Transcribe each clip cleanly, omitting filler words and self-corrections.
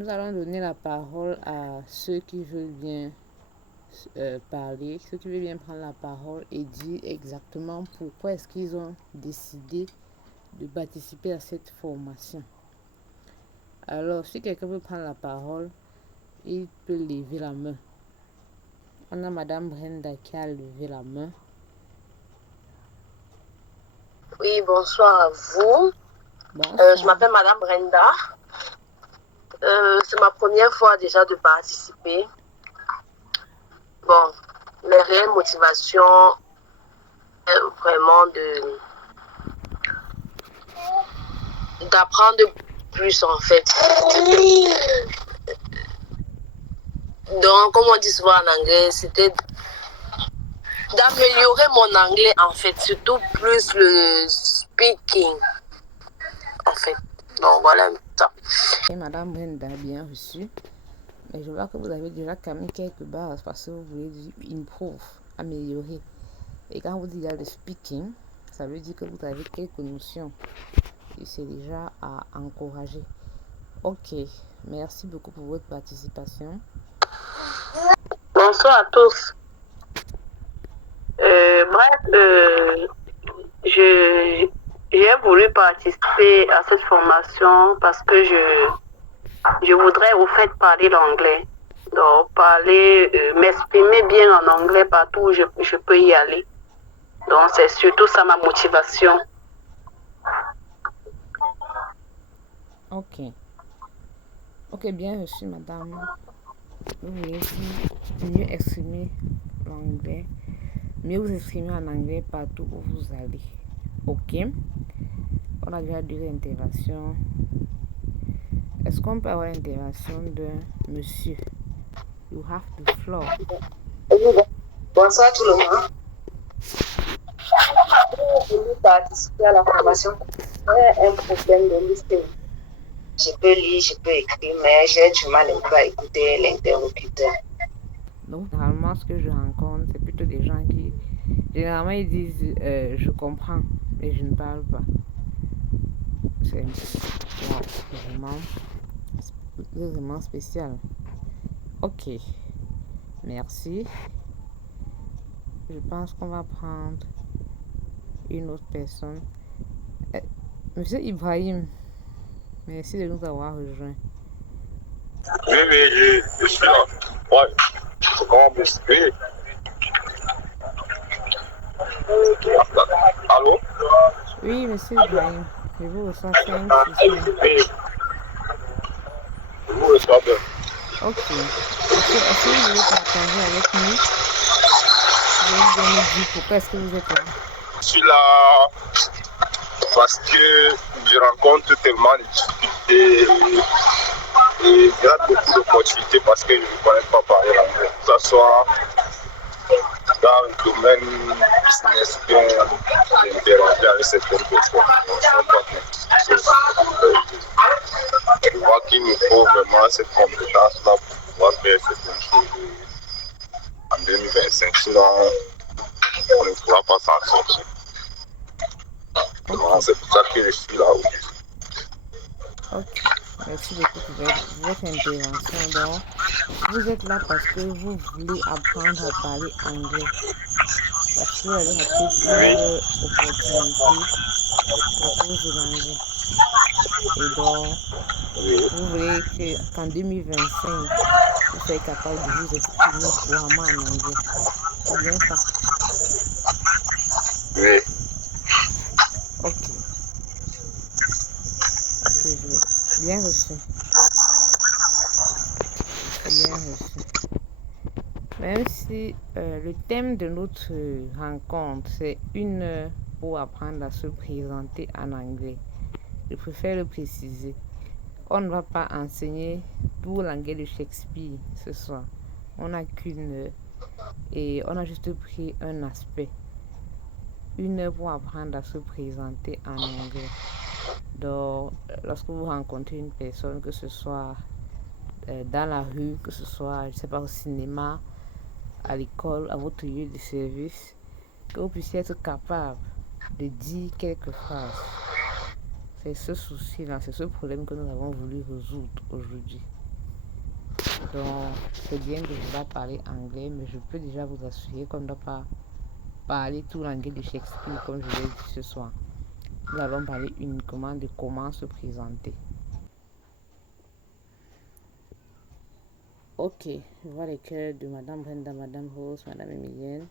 Nous allons donner la parole à ceux qui veulent bien parler, ceux qui veulent bien prendre la parole et dire exactement pourquoi est-ce qu'ils ont décidé de participer à cette formation. Alors, si quelqu'un veut prendre la parole, il peut lever la main. On a Madame Brenda qui a levé la main. Oui, bonsoir à vous. Bonsoir. Je m'appelle Madame Brenda. C'est ma première fois déjà de participer. Bon, mes réelles motivations vraiment d'apprendre plus en fait. Donc, comme on dit souvent en anglais, c'était d'améliorer mon anglais en fait, surtout plus le speaking en fait. Donc voilà ça. Et Madame Brenda, bien reçue. Mais je vois que vous avez déjà quand même quelques bases parce que vous voulez dire improve, améliorer. Et quand vous dites le speaking, ça veut dire que vous avez quelques notions. Et c'est déjà à encourager. Ok, merci beaucoup pour votre participation. Bonsoir à tous. J'ai voulu participer à cette formation parce que je voudrais au fait parler l'anglais. Donc, m'exprimer bien en anglais partout où je peux y aller. Donc, c'est surtout ça ma motivation. Ok. Ok, bien reçu, madame. Vous voulez dire mieux exprimer l'anglais, mieux vous exprimer en anglais partout où vous allez. Ok. On a déjà deux interventions. Est-ce qu'on peut avoir l'intervention de monsieur? You have the floor. Bonsoir tout le monde. J'ai voulu participer à la formation. J'ai un problème de listening. Je peux lire, je peux écrire, mais j'ai du mal un peu à écouter l'interlocuteur. Donc, normalement, ce que je rencontre, c'est plutôt des gens qui, généralement, ils disent je comprends, mais je ne parle pas. C'est vraiment spécial. Ok, merci. Je pense qu'on va prendre une autre personne. Monsieur Ibrahim, merci de nous avoir rejoints. Oui, je suis là. Ouais, c'est comment m'exprimer. Allô? Oui, monsieur Ibrahim, je vous reçois 5, 6 mois. Oui, je vous reçois bien. Ok. Monsieur, est-ce que vous voulez partager avec nous? Vous voulez bien nous dire pourquoi est-ce que vous êtes là? Je suis là parce que je rencontre tellement de difficultés et il y a beaucoup d'opportunités parce que je ne connais pas parler anglais. Que ce soit dans le domaine business, bien interagir avec certaines personnes. Je vois qu'il nous faut vraiment cette compétence-là pour pouvoir faire certaines choses en 2025. Sinon, on ne pourra pas s'en sortir. Ok. C'est pour ça que je suis là. Ok. Merci beaucoup pour votre intervention. Donc, vous êtes là parce que vous voulez apprendre à parler anglais. Parce que vous avez raté Oui. plusieurs opportunités à cause de l'anglais. Et donc, Oui. vous voulez qu'en 2025, vous soyez capable de vous exprimer couramment en anglais. C'est bien ça? Oui. Ok. Ok, bien reçu. Bien reçu. Même si le thème de notre rencontre, c'est 1 heure pour apprendre à se présenter en anglais, je préfère le préciser. On ne va pas enseigner tout l'anglais de Shakespeare ce soir. On n'a qu'une heure et on a juste pris un aspect. 1 heure pour apprendre à se présenter en anglais. Donc, lorsque vous rencontrez une personne, que ce soit dans la rue, que ce soit, je ne sais pas, au cinéma, à l'école, à votre lieu de service, que vous puissiez être capable de dire quelques phrases. C'est ce souci-là, c'est ce problème que nous avons voulu résoudre aujourd'hui. Donc, c'est bien de vouloir parler anglais, mais je peux déjà vous assurer qu'on ne doit pas parler tout l'anglais de Shakespeare, comme je l'ai dit ce soir. Nous allons parler uniquement de comment se présenter. Ok, je vois les cœurs de Madame Brenda, Madame Rose, Madame Emilienne,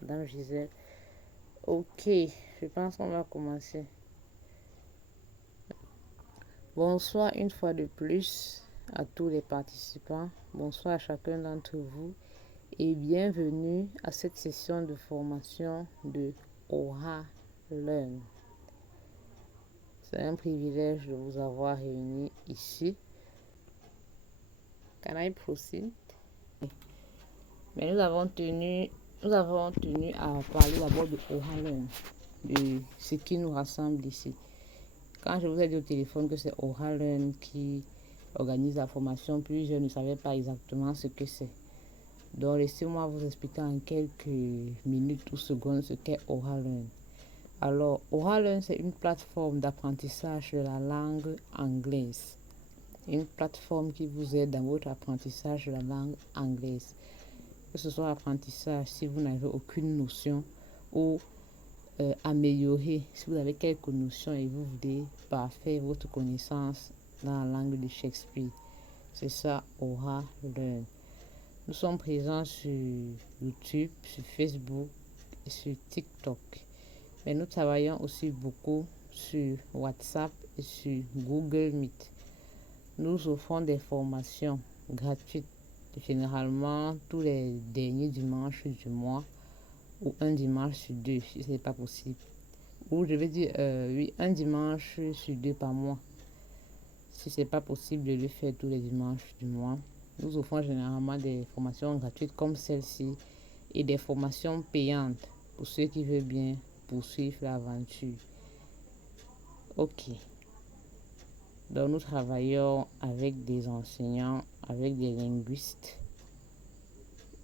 Madame Gisèle. Ok, je pense qu'on va commencer. Bonsoir une fois de plus à tous les participants. Bonsoir à chacun d'entre vous et bienvenue à cette session de formation de Aura Learn. C'est un privilège de vous avoir réunis ici. Can I proceed? Mais nous avons tenu à parler d'abord de Aura Learn, de ce qui nous rassemble ici. Quand je vous ai dit au téléphone que c'est Aura Learn qui organise la formation, plusieurs ne savaient pas exactement ce que c'est. Donc laissez-moi vous expliquer en quelques minutes ou secondes ce qu'est Aura Learn. Alors, Aura Learn, c'est une plateforme d'apprentissage de la langue anglaise. Une plateforme qui vous aide dans votre apprentissage de la langue anglaise. Que ce soit apprentissage si vous n'avez aucune notion ou améliorer si vous avez quelques notions et vous voulez parfaire votre connaissance dans la langue de Shakespeare. C'est ça, Aura Learn. Nous sommes présents sur YouTube, sur Facebook et sur TikTok. Mais nous travaillons aussi beaucoup sur WhatsApp et sur Google Meet. Nous offrons des formations gratuites, généralement tous les derniers dimanches du mois ou un dimanche sur deux, si ce n'est pas possible. Ou je vais dire, oui, un dimanche sur deux par mois. Si ce n'est pas possible de le faire tous les dimanches du mois. Nous offrons généralement des formations gratuites comme celle-ci et des formations payantes pour ceux qui veulent bien poursuivre l'aventure. Ok. Donc nous travaillons avec des enseignants, avec des linguistes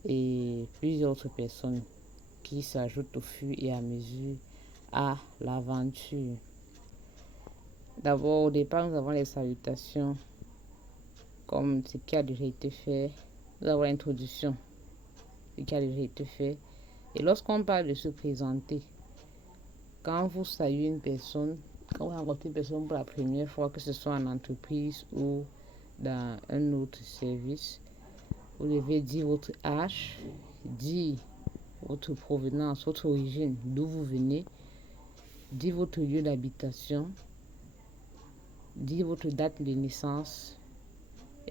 et plusieurs autres personnes qui s'ajoutent au fur et à mesure à l'aventure. D'abord, au départ, nous avons les salutations, comme ce qui a déjà été fait. Nous avons l'introduction, ce qui a déjà été fait. Et lorsqu'on parle de se présenter, quand vous saluez une personne, quand vous rencontrez une personne pour la première fois, que ce soit en entreprise ou dans un autre service, vous devez dire votre âge, dire votre provenance, votre origine, d'où vous venez, dire votre lieu d'habitation, dire votre date de naissance.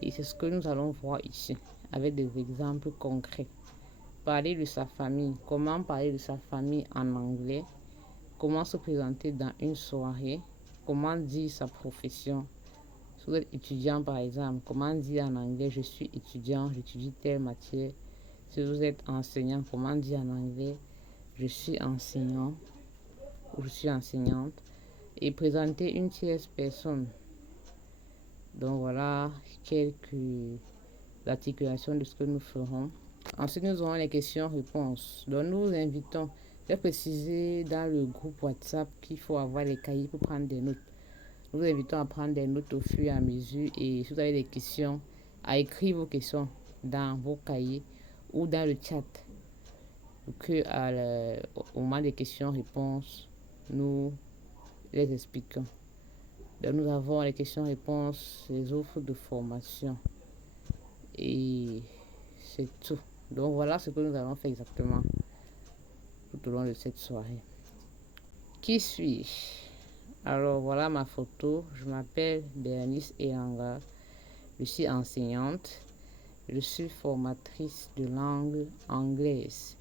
Et c'est ce que nous allons voir ici, avec des exemples concrets. Parler de sa famille, comment parler de sa famille en anglais, comment se présenter dans une soirée, comment dire sa profession. Si vous êtes étudiant par exemple, comment dire en anglais je suis étudiant, j'étudie telle matière. Si vous êtes enseignant, comment dire en anglais je suis enseignant ou je suis enseignante. Et présenter une tierce personne. Donc voilà quelques articulations de ce que nous ferons. Ensuite, nous aurons les questions-réponses. Donc nous vous invitons, j'ai précisé dans le groupe WhatsApp qu'il faut avoir les cahiers pour prendre des notes. Nous vous invitons à prendre des notes au fur et à mesure et si vous avez des questions, à écrire vos questions dans vos cahiers ou dans le chat pour que au moment des questions-réponses, nous les expliquons. Donc nous avons les questions-réponses, les offres de formation et c'est tout. Donc voilà ce que nous allons faire exactement tout au long de cette soirée. Qui suis-je? Alors voilà ma photo. Je m'appelle Bernice Elanga. Je suis enseignante. Je suis formatrice de langue anglaise.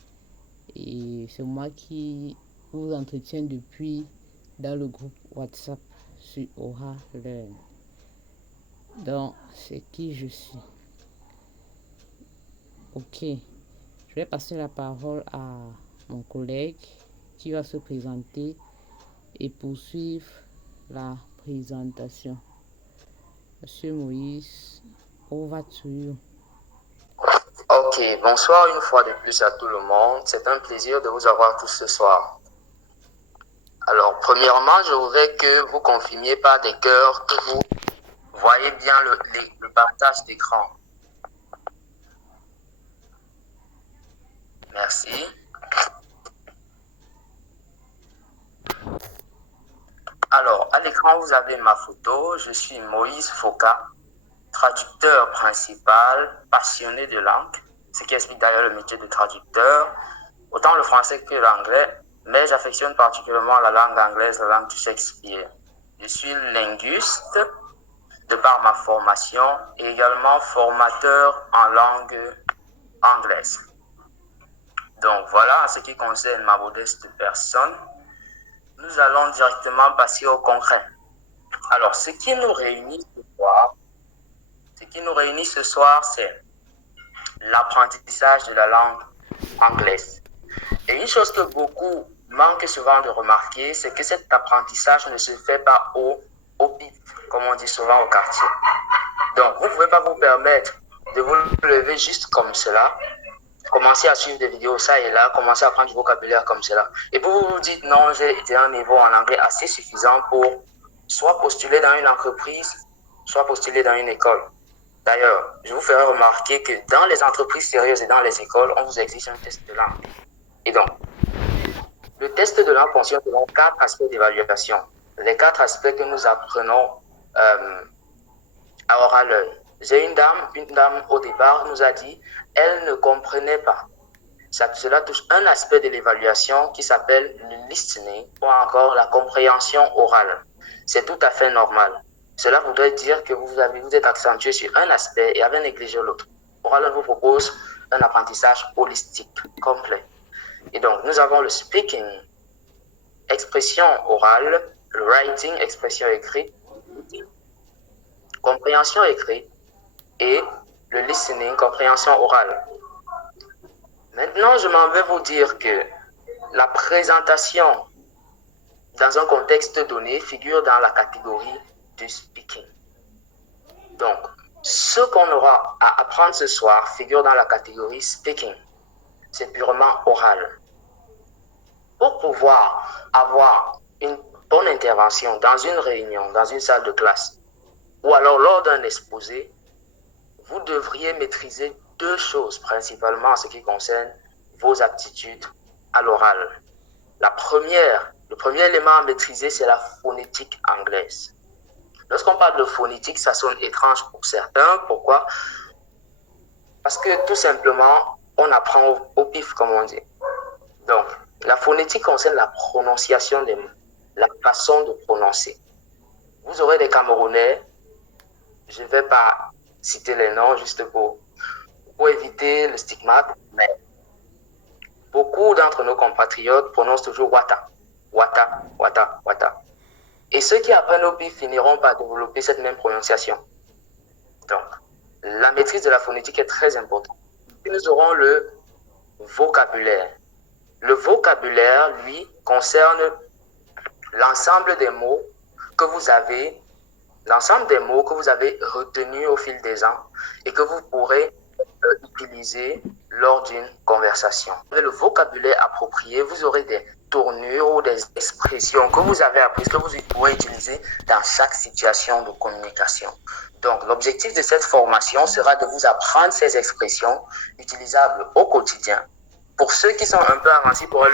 Et c'est moi qui vous entretiens depuis dans le groupe WhatsApp sur Aura Learn. Donc c'est qui je suis. Ok. Je vais passer la parole à mon collègue qui va se présenter et poursuivre la présentation. Monsieur Moïse, over to you. Ok, bonsoir une fois de plus à tout le monde. C'est un plaisir de vous avoir tous ce soir. Alors, premièrement, je voudrais que vous confirmiez par des cœurs que vous voyez bien le partage d'écran. Merci. Alors, à l'écran, vous avez ma photo. Je suis Moïse Foka, traducteur principal, passionné de langue, ce qui explique d'ailleurs le métier de traducteur, autant le français que l'anglais, mais j'affectionne particulièrement la langue anglaise, la langue de Shakespeare. Je suis linguiste de par ma formation et également formateur en langue anglaise. Donc voilà, en ce qui concerne ma modeste personne, nous allons directement passer au concret. Alors, ce qui nous réunit ce soir, c'est l'apprentissage de la langue anglaise. Et une chose que beaucoup manquent souvent de remarquer, c'est que cet apprentissage ne se fait pas au pif, comme on dit souvent au quartier. Donc, vous ne pouvez pas vous permettre de vous lever juste comme cela, commencer à suivre des vidéos ça et là, commencer à apprendre du vocabulaire comme cela. Et puis vous vous dites, non, j'ai été à un niveau en anglais assez suffisant pour soit postuler dans une entreprise, soit postuler dans une école. D'ailleurs, je vous ferai remarquer que dans les entreprises sérieuses et dans les écoles, on vous exige un test de langue. Et donc, le test de langue contient selon 4 aspects d'évaluation. Les 4 aspects que nous apprenons à oral. J'ai une dame au départ nous a dit, elle ne comprenait pas. Cela touche un aspect de l'évaluation qui s'appelle le listening ou encore la compréhension orale. C'est tout à fait normal. Cela voudrait dire que vous êtes accentué sur un aspect et avez négligé l'autre. Oral vous propose un apprentissage holistique, complet. Et donc, nous avons le speaking, expression orale, le writing, expression écrite, compréhension écrite et le listening, compréhension orale. Maintenant, je m'en vais vous dire que la présentation dans un contexte donné figure dans la catégorie du speaking. Donc, ce qu'on aura à apprendre ce soir figure dans la catégorie speaking. C'est purement oral. Pour pouvoir avoir une bonne intervention dans une réunion, dans une salle de classe, ou alors lors d'un exposé, vous devriez maîtriser 2 choses principalement en ce qui concerne vos aptitudes à l'oral. Le premier élément à maîtriser, c'est la phonétique anglaise. Lorsqu'on parle de phonétique, ça sonne étrange pour certains. Pourquoi? Parce que tout simplement, on apprend au pif, comme on dit. Donc, la phonétique concerne la prononciation des mots, la façon de prononcer. Vous aurez des Camerounais, je ne vais pas citer les noms juste pour éviter le stigmate, mais beaucoup d'entre nos compatriotes prononcent toujours Wata, Wata, Wata, Wata. Et ceux qui apprennent au pif finiront par développer cette même prononciation. Donc, la maîtrise de la phonétique est très importante. Puis nous aurons le vocabulaire. Le vocabulaire, lui, concerne l'ensemble des mots que vous avez retenus au fil des ans et que vous pourrez utiliser lors d'une conversation. Avec le vocabulaire approprié, vous aurez des tournures ou des expressions que vous avez apprises, que vous pourrez utiliser dans chaque situation de communication. Donc, l'objectif de cette formation sera de vous apprendre ces expressions utilisables au quotidien. Pour ceux qui sont un peu avancés, pourraient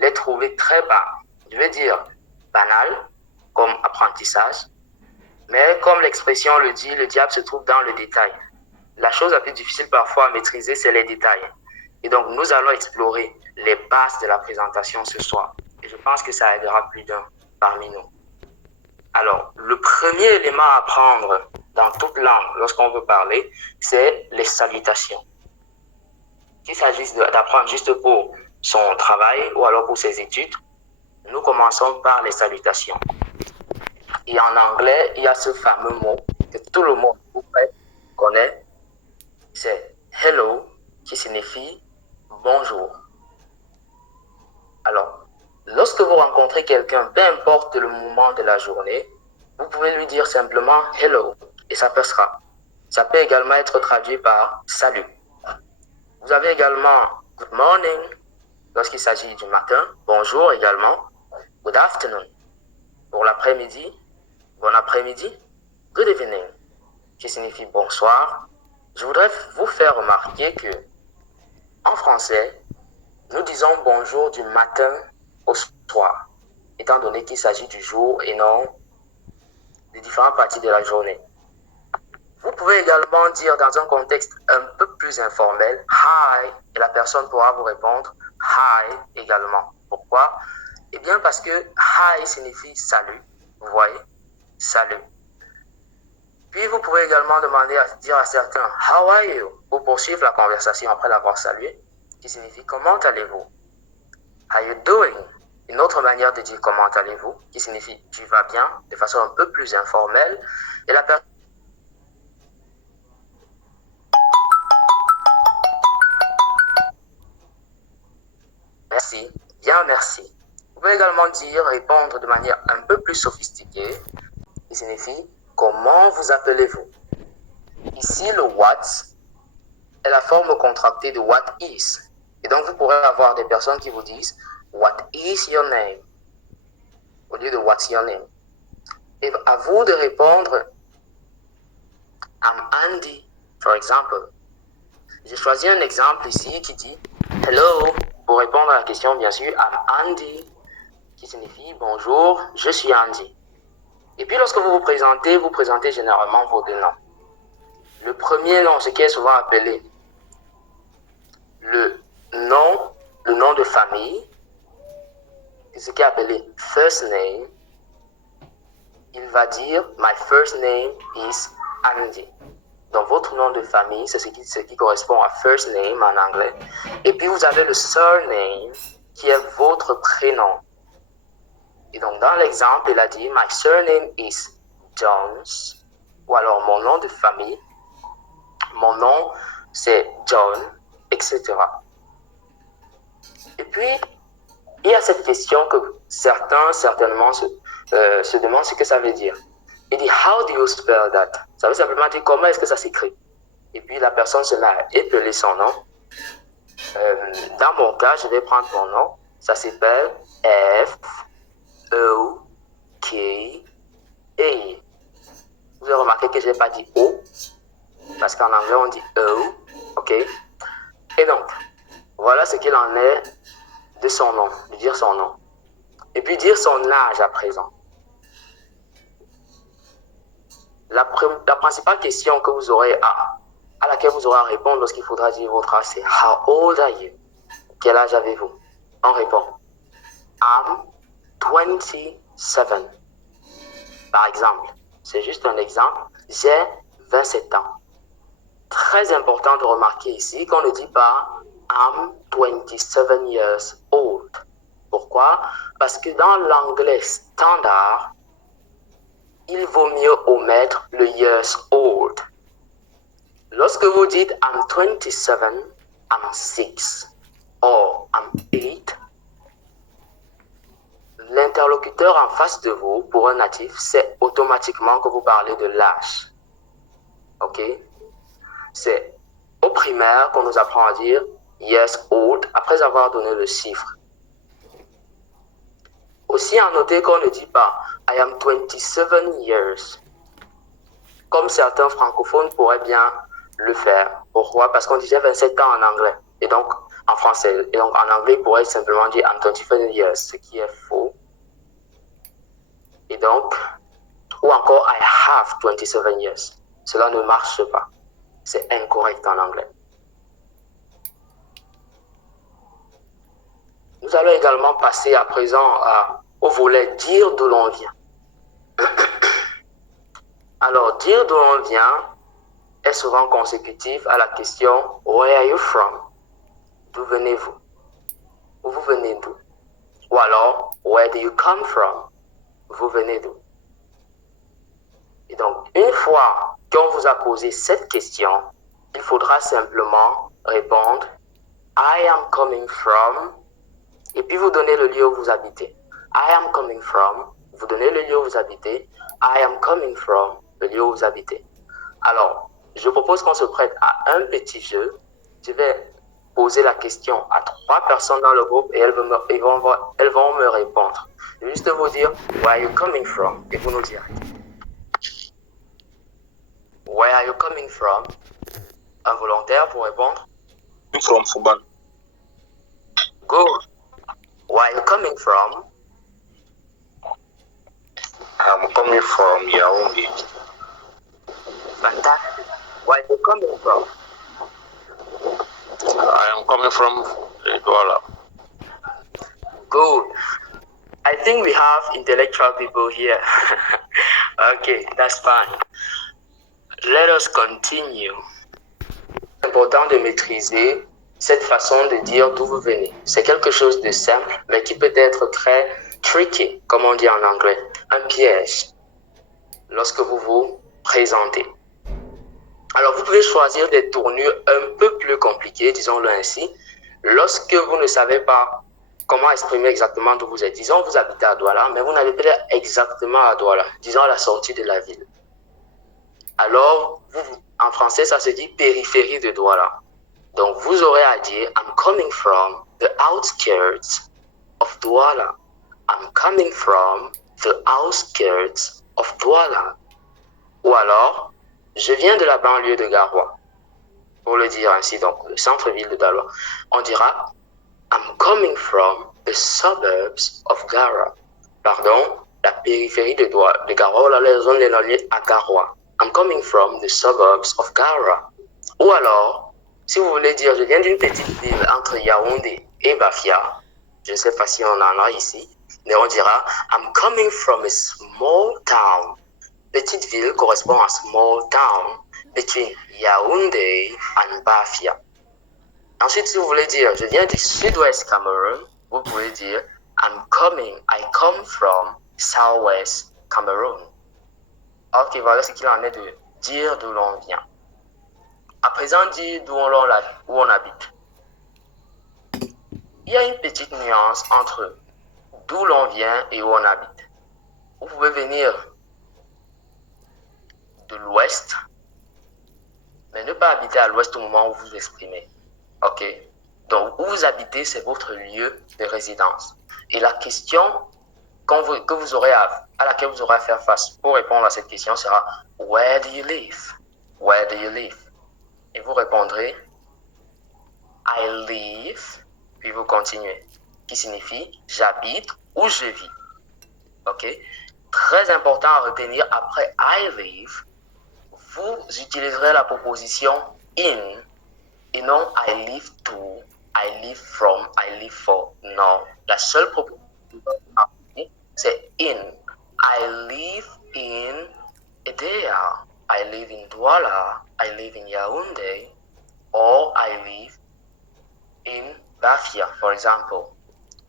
les trouver très bas. Je vais dire banal comme apprentissage, mais comme l'expression le dit, le diable se trouve dans le détail. La chose la plus difficile parfois à maîtriser, c'est les détails. Et donc, nous allons explorer les bases de la présentation ce soir. Et je pense que ça aidera plus d'un parmi nous. Alors, le premier élément à apprendre dans toute langue, lorsqu'on veut parler, c'est les salutations. Qu'il s'agisse d'apprendre juste pour son travail ou alors pour ses études, nous commençons par les salutations. Et en anglais, il y a ce fameux mot que tout le monde connaît, c'est hello, qui signifie bonjour. Alors, lorsque vous rencontrez quelqu'un, peu importe le moment de la journée, vous pouvez lui dire simplement hello et ça passera. Ça peut également être traduit par salut. Vous avez également good morning lorsqu'il s'agit du matin, bonjour également, good afternoon pour l'après-midi, bon après-midi, good evening qui signifie bonsoir. Je voudrais vous faire remarquer que en français, nous disons bonjour du matin au soir, étant donné qu'il s'agit du jour et non des différentes parties de la journée. Vous pouvez également dire dans un contexte un peu plus informel, hi, et la personne pourra vous répondre hi également. Pourquoi? Eh bien parce que hi signifie salut, vous voyez, salut. Puis vous pouvez également dire à certains how are you pour poursuivre la conversation après l'avoir salué, qui signifie comment allez-vous? How you doing? Une autre manière de dire comment allez-vous, qui signifie tu vas bien, de façon un peu plus informelle, et la personne merci, bien merci. Vous pouvez également dire répondre de manière un peu plus sophistiquée, qui signifie comment vous appelez-vous. Ici, le what est la forme contractée de what is. Et donc, vous pourrez avoir des personnes qui vous disent what is your name au lieu de what's your name. Et à vous de répondre I'm Andy, for example. J'ai choisi un exemple ici qui dit hello pour répondre à la question, bien sûr, I'm Andy, qui signifie bonjour, je suis Andy. Et puis, lorsque vous présentez généralement vos deux noms. Le premier nom, ce qui est souvent appelé le nom de famille, ce qui est appelé first name, il va dire my first name is Andy. Donc votre nom de famille, c'est ce qui correspond à first name en anglais. Et puis vous avez le surname qui est votre prénom. Et donc dans l'exemple, il a dit my surname is Jones. Ou alors mon nom de famille, mon nom c'est John, etc. Et puis, il y a cette question que certains certainement se demandent ce que ça veut dire. Il dit, how do you spell that? Ça veut simplement dire comment est-ce que ça s'écrit. Et puis la personne se met à épeler son nom. Dans mon cas, je vais prendre mon nom. Ça s'appelle F-O-K-A. Vous avez remarqué que je n'ai pas dit O, parce qu'en anglais on dit O, ok? Et donc, voilà ce qu'il en est de son nom, de dire son nom. Et puis dire son âge à présent. La principale question que vous aurez à laquelle vous aurez à répondre lorsqu'il faudra dire votre âge, c'est how old are you? Quel âge avez-vous? On répond I'm 27. Par exemple, c'est juste un exemple, j'ai 27 ans. Très important de remarquer ici qu'on ne dit pas I'm 27 years old. Pourquoi? Parce que dans l'anglais standard, il vaut mieux omettre le years old. Lorsque vous dites I'm 27, I'm 6 or I'm 8, l'interlocuteur en face de vous, pour un natif, sait automatiquement que vous parlez de l'âge. Ok? C'est au primaire qu'on nous apprend à dire years old après avoir donné le chiffre. Aussi à noter qu'on ne dit pas I am 27 years. Comme certains francophones pourraient bien le faire. Pourquoi? Parce qu'on disait 27 ans en anglais. Et donc en français. Et donc en anglais, il pourrait simplement dire I'm 25 years, ce qui est faux. Et donc, ou encore I have 27 years. Cela ne marche pas. C'est incorrect en anglais. Nous allons également passer à présent au volet dire d'où l'on vient. Alors, dire d'où l'on vient est souvent consécutif à la question Where are you from? D'où venez-vous? Ou vous venez d'où? Ou alors, Where do you come from? Vous venez d'où? Et donc, une fois qu'on vous a posé cette question, il faudra simplement répondre I am coming from, et puis vous donnez le lieu où vous habitez. I am coming from, vous donnez le lieu où vous habitez. I am coming from, le lieu où vous habitez. Alors, je propose qu'on se prête à un petit jeu. Je vais poser la question à 3 personnes dans le groupe et elles vont me répondre. Je vais juste vous dire Where are you coming from? Et vous nous direz. Where are you coming from? Un volontaire pour répondre. I'm from Fouban. Good. Where are you coming from? I'm coming from Yaoundé. Fantastic. Where are you coming from? I am coming from Douala. Good. I think we have intellectual people here. Okay, that's fine. Let us continue. C'est important de maîtriser cette façon de dire d'où vous venez. C'est quelque chose de simple, mais qui peut être très tricky, comme on dit en anglais, un piège, lorsque vous vous présentez. Alors, vous pouvez choisir des tournures un peu plus compliquées, disons-le ainsi, lorsque vous ne savez pas comment exprimer exactement d'où vous êtes. Disons, vous habitez à Douala, mais vous n'allez pas exactement à Douala, disons à la sortie de la ville. Alors, en français, ça se dit périphérie de Douala. Donc, vous aurez à dire I'm coming from the outskirts of Douala. I'm coming from the outskirts of Douala. Ou alors, je viens de la banlieue de Garoua. Pour le dire ainsi, donc, le centre-ville de Douala. On dira I'm coming from the suburbs of Garoua. Pardon, la périphérie de Garoua, là, les zones éloignées à Garoua. I'm coming from the suburbs of Garoua. Ou alors, si vous voulez dire, je viens d'une petite ville entre Yaoundé et Bafia, je ne sais pas si on en a ici, mais on dira I'm coming from a small town. Petite ville correspond à small town between Yaoundé and Bafia. Ensuite, si vous voulez dire, je viens du sud-ouest Cameroun, vous pouvez dire I come from southwest Cameroun. Ok, voilà ce qu'il en est de dire d'où l'on vient. À présent, dire où on habite. Il y a une petite nuance entre d'où l'on vient et où on habite. Vous pouvez venir de l'ouest, mais ne pas habiter à l'ouest au moment où vous vous exprimez. Ok? Donc, où vous habitez, c'est votre lieu de résidence. Et la question à laquelle vous aurez à faire face pour répondre à cette question sera Where do you live? Where do you live? Et vous répondrez I live, puis vous continuez, qui signifie j'habite ou je vis. Ok? Très important à retenir, après I live, vous utiliserez la proposition in et non I live to, I live from, I live for. Non, la seule proposition c'est in. I live in Edea. I live in Douala. I live in Yaoundé. Or I live in Bafia, for example.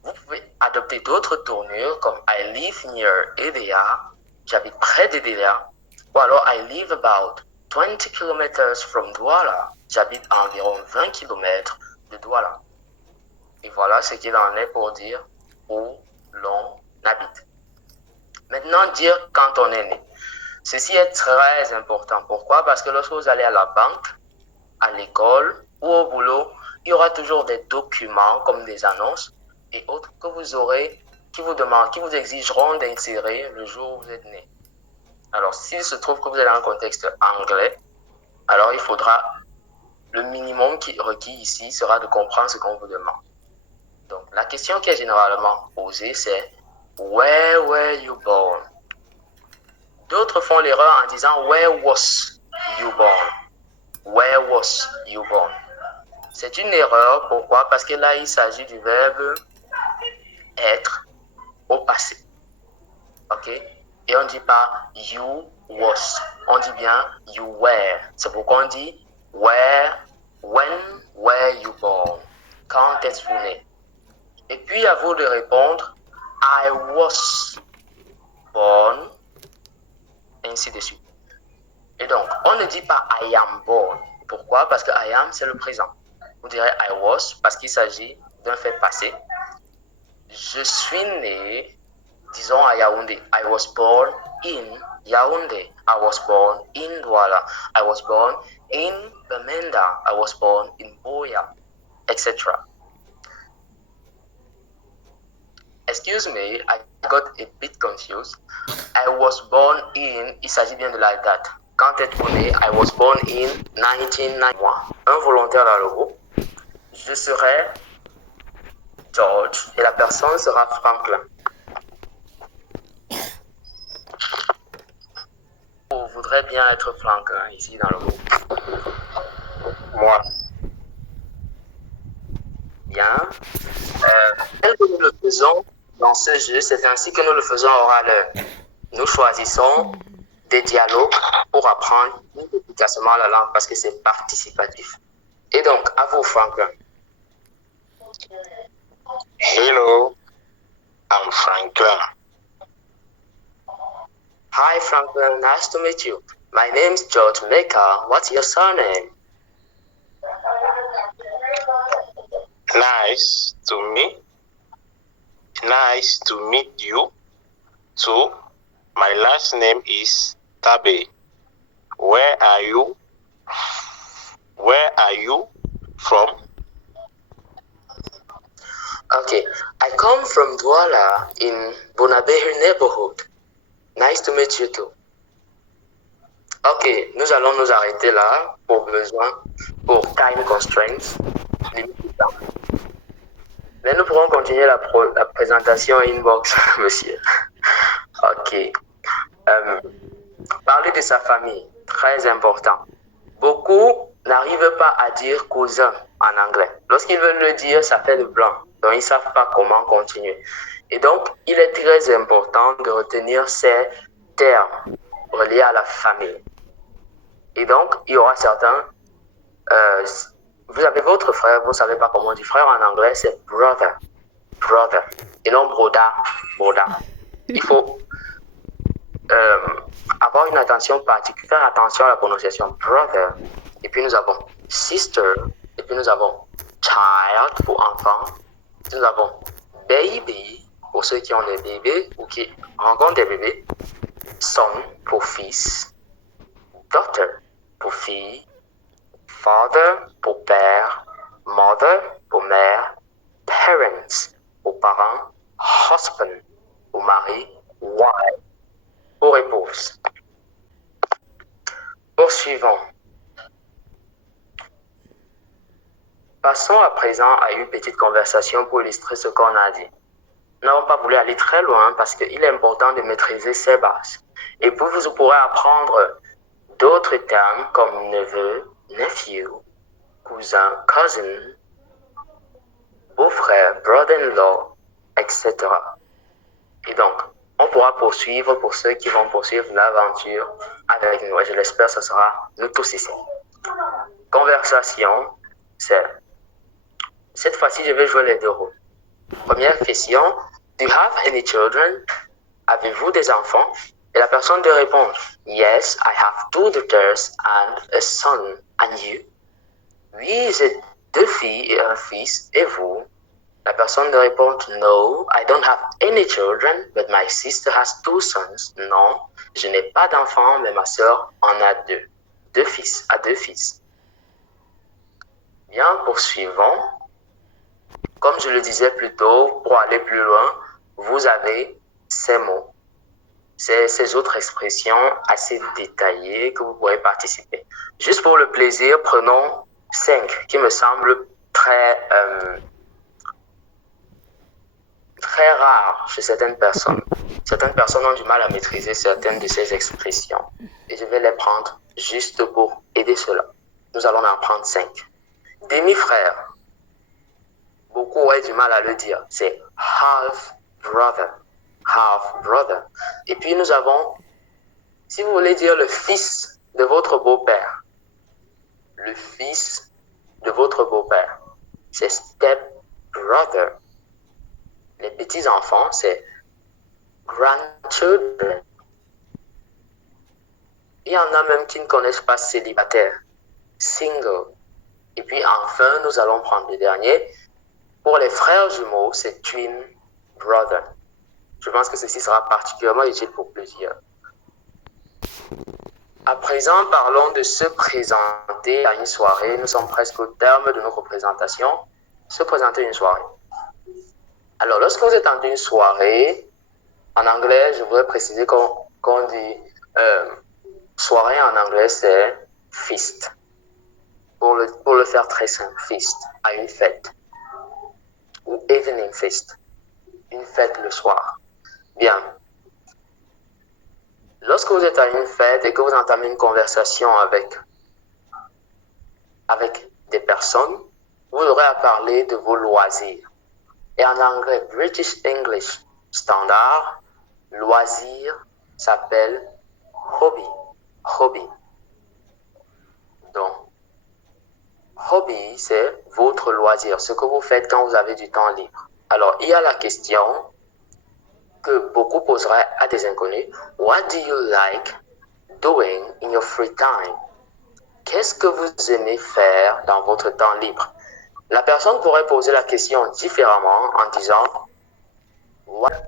Vous pouvez adopter d'autres tournures comme I live near Edea. J'habite près d'Edea. Ou alors I live about 20 kilometers from Douala. J'habite à environ 20 km de Douala. Et voilà ce qu'il en est pour dire où l'on habite. Maintenant, dire quand on est né. Ceci est très important. Pourquoi? Parce que lorsque vous allez à la banque, à l'école ou au boulot, il y aura toujours des documents comme des annonces et autres que vous aurez, qui vous exigeront d'insérer le jour où vous êtes né. Alors, s'il se trouve que vous êtes dans un contexte anglais, alors il faudra, le minimum requis ici sera de comprendre ce qu'on vous demande. Donc, la question qui est généralement posée, c'est Where were you born? D'autres font l'erreur en disant Where was you born? Where was you born? C'est une erreur. Pourquoi? Parce que là, il s'agit du verbe être au passé. Ok? Et on ne dit pas you was. On dit bien you were. C'est pourquoi on dit when were you born? Quand êtes-vous né? Et puis, à vous de répondre I was born, ainsi de suite. Et donc, on ne dit pas I am born. Pourquoi? Parce que I am, c'est le présent. Vous direz I was parce qu'il s'agit d'un fait passé. Je suis né, disons à Yaoundé. I was born in Yaoundé. I was born in Douala. I was born in Bamenda. I was born in Boya, etc. Excuse me, I got a bit confused. I was born in, il s'agit bien de la date. Quand êtes-vous né? I was born in 1991. Un volontaire dans le groupe. Je serai George et la personne sera Franklin. Vous voudrez bien être Franklin ici dans le groupe. Moi. Bien. Tel que nous le faisons dans ce jeu, c'est ainsi que nous le faisons oral. Nous choisissons des dialogues pour apprendre efficacement la langue parce que c'est participatif. Et donc, à vous, Franklin. Hello, I'm Franklin. Hi, Franklin. Nice to meet you. My name's George Maker. What's your surname? Nice to meet you too. My last name is Tabe. Where are you from? Okay, I come from Douala in Bonabéhu neighborhood. Nice to meet you too. Ok, nous allons nous arrêter là pour time constraints, limite de temps. Mais nous pourrons continuer la présentation inbox, monsieur. Ok. Parler de sa famille, très important. Beaucoup n'arrivent pas à dire cousin en anglais. Lorsqu'ils veulent le dire, ça fait le blanc. Donc, ils ne savent pas comment continuer. Et donc, il est très important de retenir ces termes reliés à la famille. Et donc, il y aura certains... vous avez votre frère, vous ne savez pas comment on dit frère en anglais, c'est brother. Brother. Et non broda. Broda. Il faut avoir une attention particulière, faire attention à la prononciation brother. Et puis nous avons sister. Et puis nous avons child pour enfant. Nous avons baby pour ceux qui ont des bébés ou qui rencontrent des bébés. Son pour fils. Daughter pour fille. Father pour père. Mother pour mère. Parents pour parents. Husband pour mari. Wife pour épouse. Poursuivons. Passons à présent à une petite conversation pour illustrer ce qu'on a dit. Nous n'avons pas voulu aller très loin parce qu'il est important de maîtriser ces bases. Et puis vous pourrez apprendre d'autres termes comme neveu, nephew, cousin, cousin, beau-frère, brother-in-law, etc. Et donc, on pourra poursuivre pour ceux qui vont poursuivre l'aventure avec nous. Et je l'espère, ce sera nous tous ici. Conversation, c'est... Cette fois-ci, je vais jouer les deux rôles. Première question, do you have any children? Avez-vous des enfants? Et la personne de répondre, yes, I have 2 daughters and a son. And you? Oui, j'ai 2 filles et un fils. Et vous? La personne de répondre, no, I don't have any children, but my sister has 2 sons. Non, je n'ai pas d'enfants, mais ma sœur en a 2. 2 fils, a 2 fils. Bien, poursuivons. Comme je le disais plus tôt, pour aller plus loin, vous avez ces mots, ces autres expressions assez détaillées que vous pourrez participer. Juste pour le plaisir, prenons 5 qui me semblent très rares chez certaines personnes. Certaines personnes ont du mal à maîtriser certaines de ces expressions. Et je vais les prendre juste pour aider cela. Nous allons en prendre 5. Demi-frère. Beaucoup auraient du mal à le dire. C'est half brother. Half brother. Et puis nous avons, si vous voulez dire le fils de votre beau-père. Le fils de votre beau-père. C'est step brother. Les petits-enfants, c'est grandchildren. Il y en a même qui ne connaissent pas célibataire. Single. Et puis enfin, nous allons prendre le dernier. Pour les frères jumeaux, c'est twin brother. Je pense que ceci sera particulièrement utile pour plusieurs. À présent, parlons de se présenter à une soirée. Nous sommes presque au terme de notre présentation. Se présenter à une soirée. Alors, lorsque vous êtes dans une soirée, en anglais, je voudrais préciser qu'on dit soirée en anglais, c'est feast. Pour le faire très simple, feast, à une fête. ou evening feast, une fête le soir. Bien. Lorsque vous êtes à une fête et que vous entamez une conversation avec des personnes, vous aurez à parler de vos loisirs. Et en anglais, British English standard, loisir s'appelle hobby. Hobby. Donc, hobby, c'est votre loisir, ce que vous faites quand vous avez du temps libre. Alors, il y a la question que beaucoup poseraient à des inconnus. What do you like doing in your free time? Qu'est-ce que vous aimez faire dans votre temps libre? La personne pourrait poser la question différemment en disant,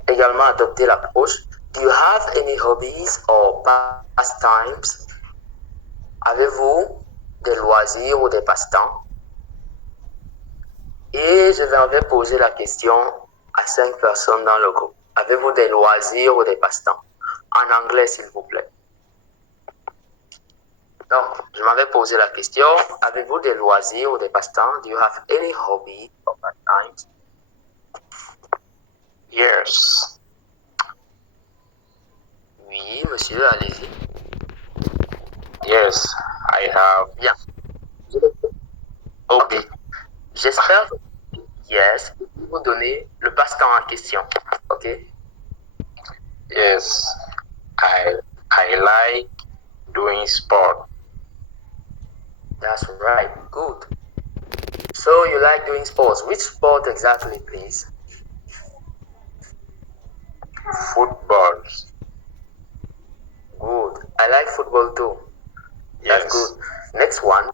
également adopter l'approche, do you have any hobbies or pastimes? Avez-vous des loisirs ou des passe-temps? Et je vais poser la question à 5 personnes dans le groupe. Avez-vous des loisirs ou des passe-temps? En anglais, s'il vous plaît. Donc, je m'avais posé la question, avez-vous des loisirs ou des passe-temps? Do you have any hobbies or pastimes? Yes. Oui, monsieur, allez-y. Yes, I have. Bien. Ok. J'espère que yes, vous donner le passe-temps en question. Ok. Yes, I like doing sport. That's right. Good. So you like doing sports. Which sport exactly, please? Football. Good. I like football too. Yes. That's good. Next one,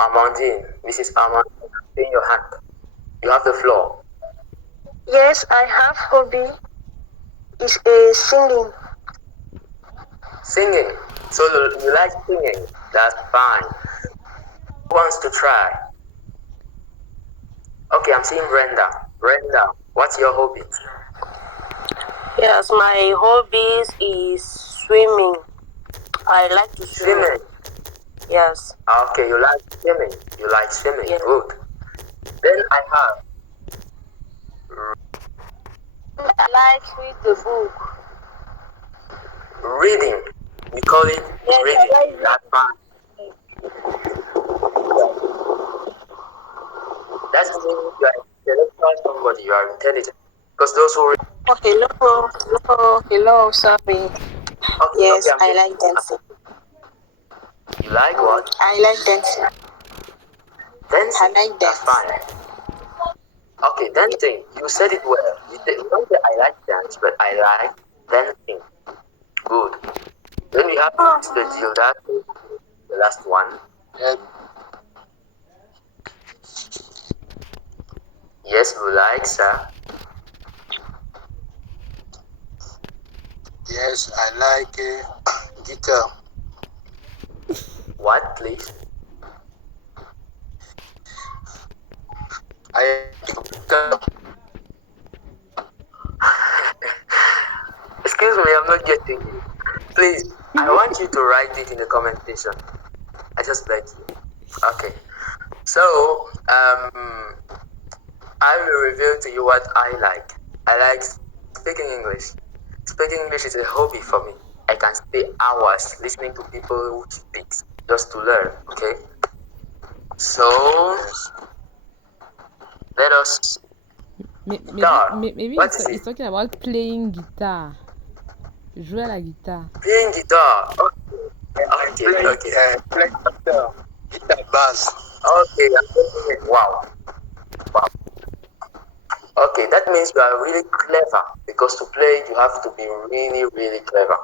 Amandine. Mrs. Amandine, in your hand. You have the floor. Yes, I have hobby. Is singing. Singing. So you like singing. That's fine. Who wants to try? Okay, I'm seeing Brenda. Brenda, what's your hobby? Yes, my hobbies is swimming. I like to swim. Swimming. Yes. Okay, you like swimming. You like swimming. Yes. Good. Then I have. I like read the book. Reading. We call it Yes, reading. I like That's fine. That means you are intellectual somebody. You are intelligent. Because those who read. Oh, hello, sorry. Okay, Yes, okay, I like dancing. You like what? I like dancing. Dancing. I like That's dance. fine. Okay, dancing. You said it well. You don't say I like dance, but I like dancing. Good. Then we have Mr. Gilda, the last one. Yes, we like, sir. Yes, I like guitar. What, please? I like guitar. Excuse me, I'm not getting you. Please, I want you to write it in the comment section. I just beg you. Okay. So, I will reveal to you what I like. I like speaking English. Speaking English is a hobby for me. I can stay hours listening to people who speak just to learn, okay? So, let us start. Maybe What it's, is it's it? talking about playing guitar. Jouer à la guitare. Playing guitar. Okay. Play guitar. Guitar bass. Okay, I'm getting it. Wow. Okay, that means you are really clever because to play you have to be really, really clever.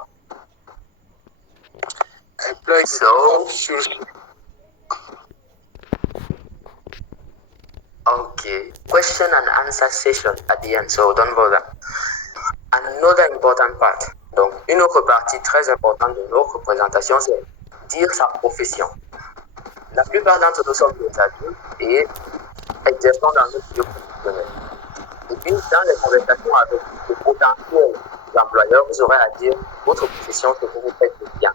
I play So, shoes. okay, question and answer session at the end, so don't bother. Another important part. Donc, une autre partie très importante de notre présentation, c'est dire sa profession. La plupart d'entre nous sommes des adultes et exerçons dans notre milieu professionnel. Et puis, dans les conversations avec de potentiels employeurs, vous aurez à dire votre profession, ce que vous faites de bien.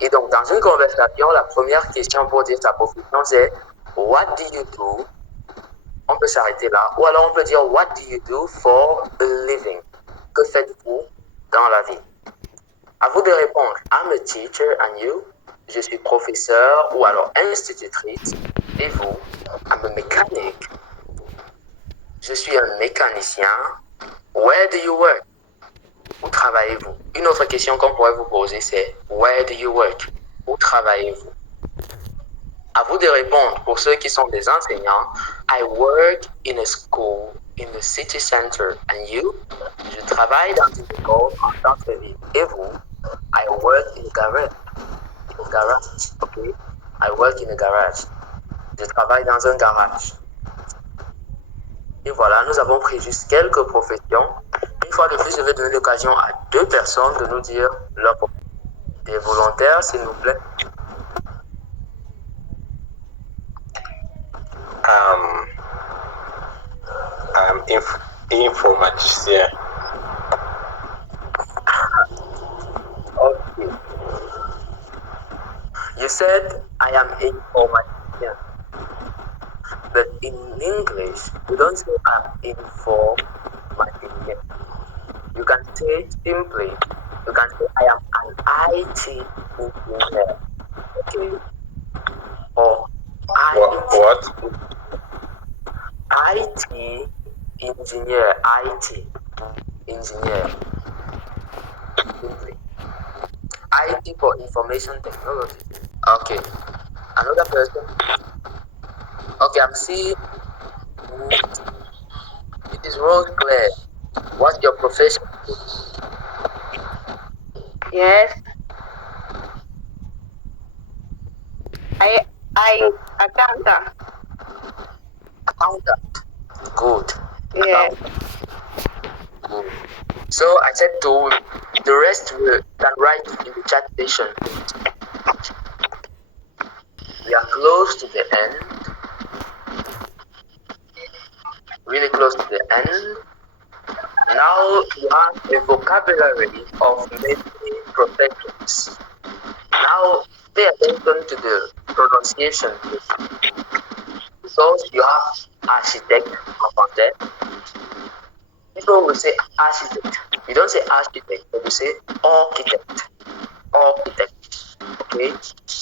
Et donc, dans une conversation, la première question pour dire sa profession, c'est What do you do? On peut s'arrêter là. Ou alors on peut dire what do you do for a living? Que faites-vous dans la vie? À vous de répondre. I'm a teacher and you? Je suis professeur ou alors institutrice. Et vous? I'm a mechanic. Je suis un mécanicien. Where do you work? Où travaillez-vous? Une autre question qu'on pourrait vous poser, c'est where do you work? Où travaillez-vous? À vous de répondre. Pour ceux qui sont des enseignants, I work in a school in the city center. And you? Je travaille dans une école en centre-ville. Et vous? I work in a garage. In a garage. Okay. I work in a garage. Je travaille dans un garage. Et voilà, nous avons pris juste quelques professions. Une fois de plus, je vais donner l'occasion à 2 personnes de nous dire leur profession. Des volontaires, s'il vous plaît. I'm informaticien. Okay. You said I am informatician. But in English, you don't say I'm informatician. You can say simply, you can say I am an IT engineer. Okay? Or What? IT engineer. IT engineer. Simply. IT for information technology. Okay. Another person. Okay, I'm seeing it is Rose Claire. What's your profession? Yes. I accountant. Accountant. Good. Yes. Good. So I said to the rest you can write in the chat section. We are close to the end. Really close to the end. Now you have a vocabulary of many professions. Now pay attention to the pronunciation. Because you have architect en français. People will say architect. You don't say architect, but you say architect. Architect. Okay?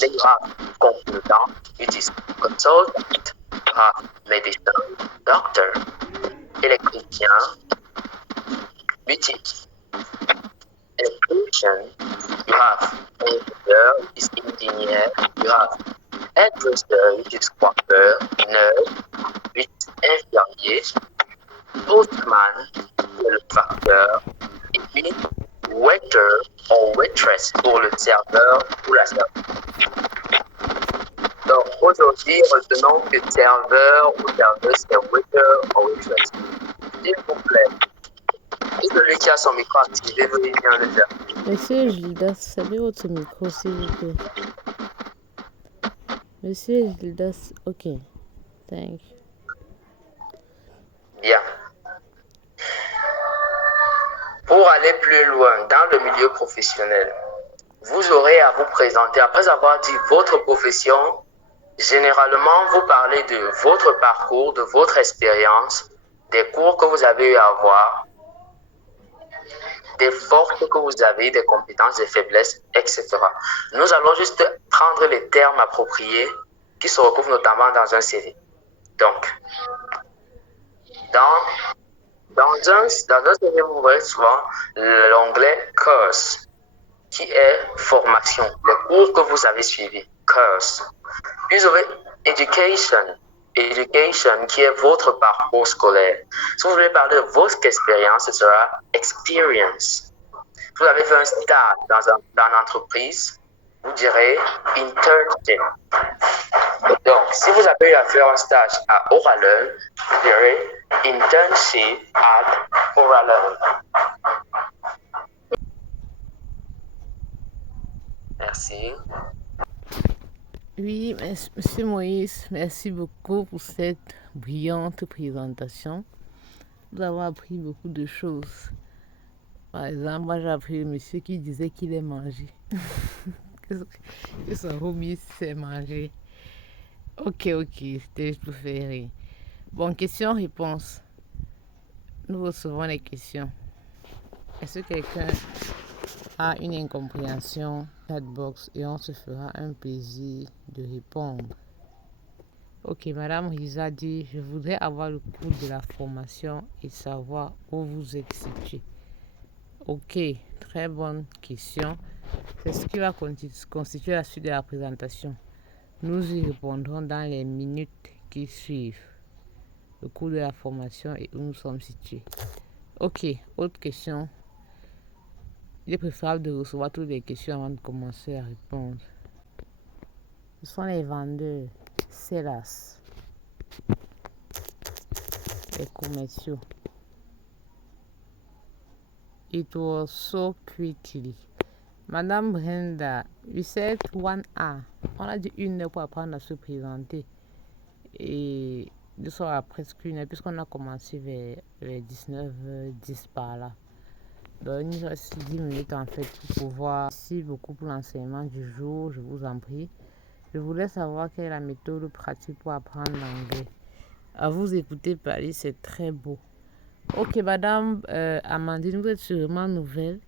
Then you have consultant, which is consultant. You have medicine, doctor, électricien, which is electrician. You have engineer, which is engineer. You have hairdresser, which is coiffeur, nurse, which is infirmier, postman, qui est le facteur, et puis waiter or waitress pour le serveur ou la serveuse. Donc aujourd'hui, retenons que serveur ou serveuse c'est waiter or waitress. S'il vous plaît, si celui qui a son micro activé, veuillez bien le faire. Monsieur Gildas, salut votre micro, s'il vous plaît. Monsieur Gildas, ok. Thank you. Bien. Pour aller plus loin dans le milieu professionnel, vous aurez à vous présenter. Après avoir dit votre profession, généralement, vous parlez de votre parcours, de votre expérience, des cours que vous avez eu à avoir, des forces que vous avez, des compétences, des faiblesses, etc. Nous allons juste prendre les termes appropriés qui se retrouvent notamment dans un CV. Donc, dans un CV, vous verrez souvent l'onglet course, qui est formation, les cours que vous avez suivis, course. Puis vous avez education, qui est votre parcours scolaire. Si vous voulez parler de votre expérience, ce sera experience. Si vous avez fait un stage dans une entreprise, vous direz internship. Donc, si vous avez eu à faire un stage à Oralearn, vous direz internship at Oralearn. Merci. Oui, Monsieur Moïse, merci beaucoup pour cette brillante présentation. Nous avons appris beaucoup de choses. Par exemple, moi j'ai appris le monsieur qui disait qu'il est mangé. Que son hobby c'est manger. Ok, c'était juste pour faire rire. Bon, question-réponse. Nous recevons les questions. Est-ce que quelqu'un a une incompréhension chatbox et on se fera un plaisir de répondre. Ok, Madame Risa dit, je voudrais avoir le coût de la formation et savoir où vous êtes situé. Ok, très bonne question. C'est ce qui va constituer la suite de la présentation. Nous y répondrons dans les minutes qui suivent. Le coût de la formation et où nous sommes situés. Ok, autre question. Il est préférable de recevoir toutes les questions avant de commencer à répondre. Ce sont les vendeurs, sellers, les commerciaux. It was so quickly. Madame Brenda, we said 1 hour. On a dit 1 heure pour apprendre à se présenter. Et nous sommes à presque 1 heure puisqu'on a commencé vers 19h10 par là. Donc, il nous reste 10 minutes en fait pour pouvoir. Merci beaucoup pour l'enseignement du jour, je vous en prie. Je voulais savoir quelle est la méthode pratique pour apprendre l'anglais. À vous écouter parler, c'est très beau. Ok, Madame Amandine, vous êtes sûrement nouvelle.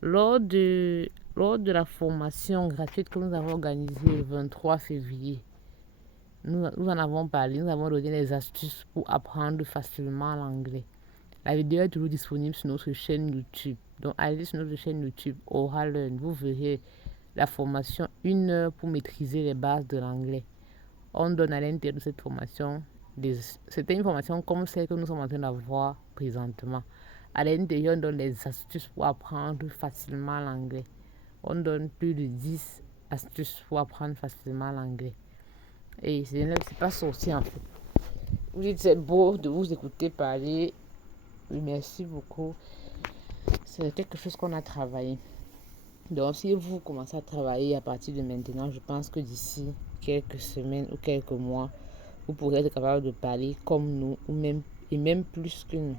Lors de la formation gratuite que nous avons organisée le 23 février, nous en avons parlé, nous avons donné des astuces pour apprendre facilement l'anglais. La vidéo est toujours disponible sur notre chaîne YouTube. Donc, allez sur notre chaîne YouTube Oral Learn. Vous verrez la formation 1 heure pour maîtriser les bases de l'anglais. On donne à l'intérieur de cette formation, c'était une formation comme celle que nous sommes en train d'avoir présentement. À l'intérieur, on donne les astuces pour apprendre facilement l'anglais. On donne plus de 10 astuces pour apprendre facilement l'anglais. Et c'est pas sorti en fait. Vous dites c'est beau de vous écouter parler. Oui, merci beaucoup. C'est quelque chose qu'on a travaillé. Donc, si vous commencez à travailler à partir de maintenant, je pense que d'ici quelques semaines ou quelques mois, vous pourrez être capable de parler comme nous, ou même plus que nous.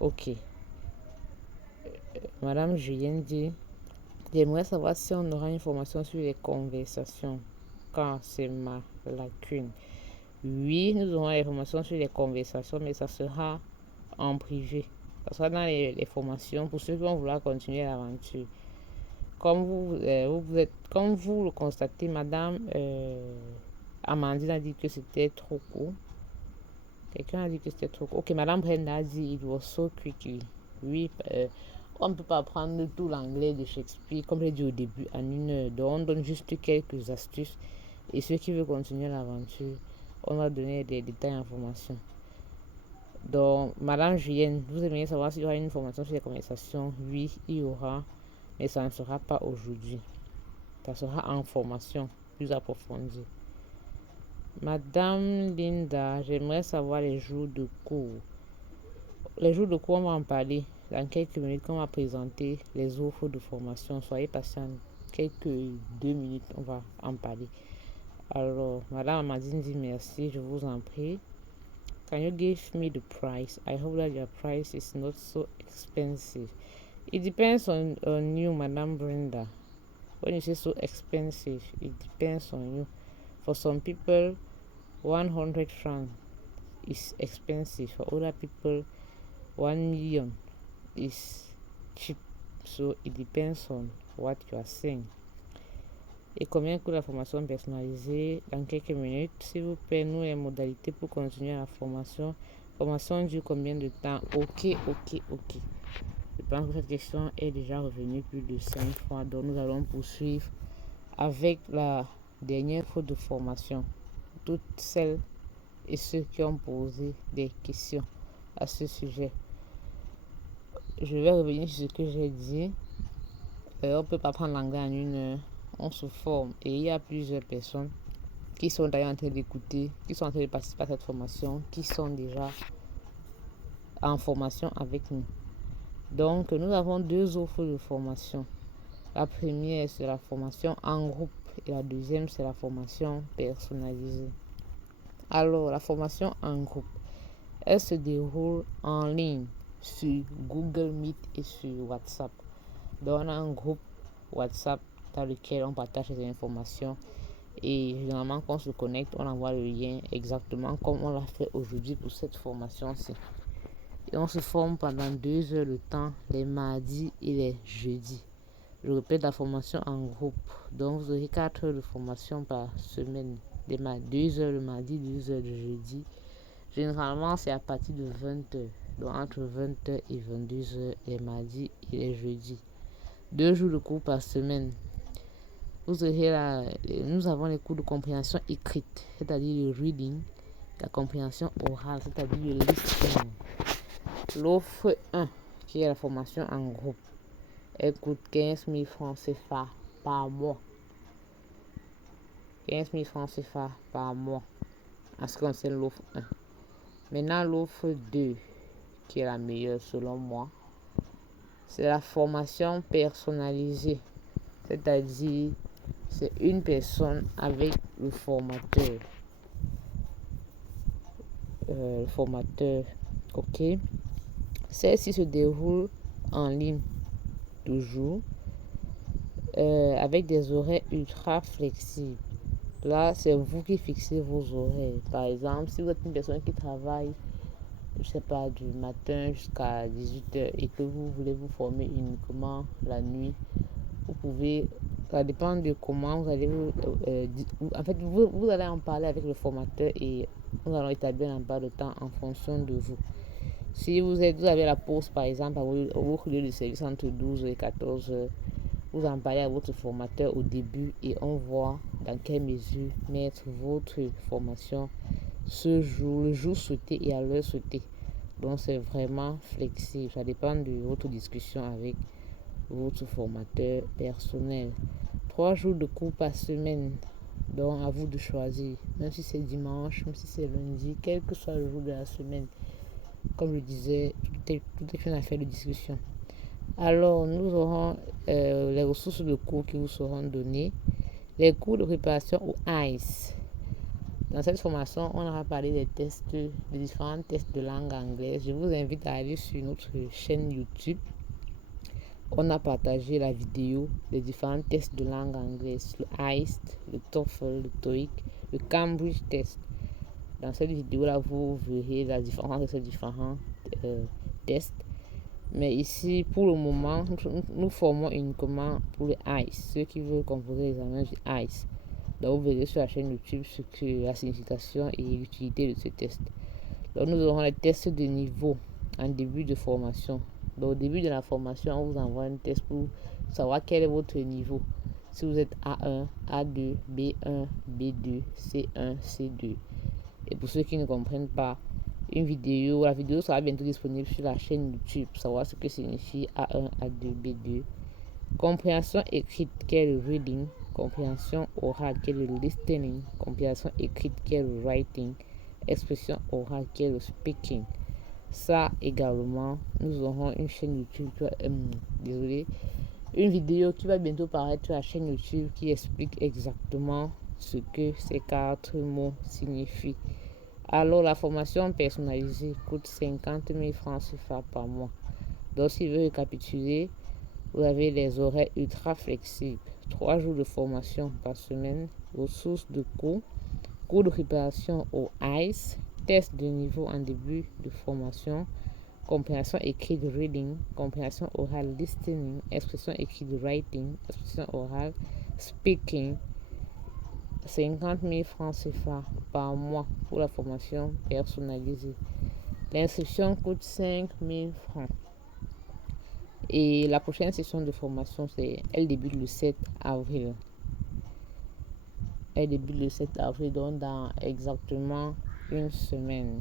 Ok. Madame Julienne dit, j'aimerais savoir si on aura une formation sur les conversations, car c'est ma lacune. Oui, nous aurons des formations sur les conversations, mais ça sera en privé. Ça sera dans les formations pour ceux qui vont vouloir continuer l'aventure. Comme vous le constatez, Madame Amandine a dit que c'était trop court. Quelqu'un a dit que c'était trop court. Ok, Madame Brenda a dit it was so quickly. Oui, on ne peut pas apprendre tout l'anglais de Shakespeare, comme j'ai dit au début, en 1 heure. Donc, on donne juste quelques astuces. Et ceux qui veulent continuer l'aventure, on va donner des détails d'information. Donc, Madame Julienne, vous aimeriez savoir s'il y aura une formation sur les conversations? Oui, il y aura, mais ça ne sera pas aujourd'hui. Ça sera en formation plus approfondie. Madame Linda, j'aimerais savoir les jours de cours. Les jours de cours, on va en parler dans quelques minutes quand on va présenter les offres de formation. Soyez patients, quelques 2 minutes, on va en parler. Alors, Madame Amandine dit merci, je vous en prie. Can you give me the price? I hope that your price is not so expensive. It depends on you, Madame Brenda. When you say so expensive, it depends on you. For some people, 100 francs is expensive. For other people, 1 million is cheap. So it depends on what you are saying. Et combien coûte la formation personnalisée? Dans quelques minutes, s'il vous plaît, nous les modalités pour continuer la formation. Formation dure combien de temps? Ok. Je pense que cette question est déjà revenue plus de 5 fois. Donc nous allons poursuivre avec la dernière fois de formation. Toutes celles et ceux qui ont posé des questions à ce sujet. Je vais revenir sur ce que j'ai dit. On ne peut pas prendre l'anglais en 1 heure. On se forme et il y a plusieurs personnes qui sont d'ailleurs en train d'écouter, qui sont en train de participer à cette formation, qui sont déjà en formation avec nous. Donc, nous avons 2 offres de formation. La première, c'est la formation en groupe et la deuxième, c'est la formation personnalisée. Alors, la formation en groupe, elle se déroule en ligne sur Google Meet et sur WhatsApp. Donc, on a un groupe WhatsApp dans lequel on partage les informations Et généralement, quand on se connecte, on envoie le lien exactement comme on l'a fait aujourd'hui pour cette formation-ci. Et on se forme pendant 2 heures de temps, les mardis et les jeudis. Je répète la formation en groupe. Donc, vous aurez 4 heures de formation par semaine. 2 heures le mardi, 2 heures le jeudi. Généralement, c'est à partir de 20 heures. Donc, entre 20 heures et 22 heures les mardis et les jeudis. 2 jours de cours par semaine. Nous avons les cours de compréhension écrite, c'est-à-dire le reading, la compréhension orale, c'est-à-dire le listening. L'offre 1, qui est la formation en groupe, elle coûte 15 000 francs CFA par mois. 15 000 francs CFA par mois, en ce qui concerne l'offre 1. Maintenant, l'offre 2, qui est la meilleure selon moi, c'est la formation personnalisée, c'est-à-dire c'est une personne avec le formateur. Ok. Celle-ci se déroule en ligne toujours, avec des horaires ultra flexibles. Là, c'est vous qui fixez vos horaires. Par exemple, si vous êtes une personne qui travaille, je sais pas, du matin jusqu'à 18h et que vous voulez vous former uniquement la nuit, vous pouvez, ça dépend de comment vous allez vous allez en parler avec le formateur et nous allons établir un emploi de temps en fonction de vous. Si vous avez la pause par exemple à votre lieu de service entre 12 et 14 heures, vous en parlez à votre formateur au début et on voit dans quelle mesure mettre votre formation le jour souhaité et à l'heure souhaitée. Donc c'est vraiment flexible, ça dépend de votre discussion avec votre formateur personnel. 3 jours de cours par semaine, donc à vous de choisir, même si c'est dimanche, même si c'est lundi, quel que soit le jour de la semaine. Comme je disais, tout est une affaire de discussion. Alors, nous aurons les ressources de cours qui vous seront données. Les cours de préparation au ICE. Dans cette formation, on aura parlé des différents tests de langue anglaise. Je vous invite à aller sur notre chaîne YouTube. On a partagé la vidéo des différents tests de langue anglaise, le ICE, le TOEFL, le TOEIC, le Cambridge Test. Dans cette vidéo-là, vous verrez la différence de ces différents tests. Mais ici, pour le moment, nous formons uniquement pour le ICE, ceux qui veulent composer l'examen du ICE. Donc, vous verrez sur la chaîne YouTube ce que la signification et l'utilité de ce test. Donc, nous aurons les tests de niveau en début de formation. Donc, au début de la formation, on vous envoie un test pour savoir quel est votre niveau. Si vous êtes A1, A2, B1, B2, C1, C2. Et pour ceux qui ne comprennent pas, la vidéo sera bientôt disponible sur la chaîne YouTube pour savoir ce que signifie A1, A2, B2. Compréhension écrite, qui est le reading. Compréhension orale, qui est le listening. Compréhension écrite, qui est le writing. Expression orale, qui est le speaking. Ça également, nous aurons une chaîne YouTube, une vidéo qui va bientôt paraître sur la chaîne YouTube qui explique exactement ce que ces 4 mots signifient. Alors, la formation personnalisée coûte 50 000 francs CFA par mois. Donc, si vous récapituler, vous avez les horaires ultra flexibles. 3 jours de formation par semaine, ressources de cours de préparation au ICE, test de niveau en début de formation, compréhension écrite reading, compréhension orale listening, expression écrite writing, expression orale speaking. 50 000 francs CFA par mois pour la formation personnalisée. L'inscription coûte 5 000 francs. Et la prochaine session de formation, elle débute le 7 avril. Donc dans exactement une semaine.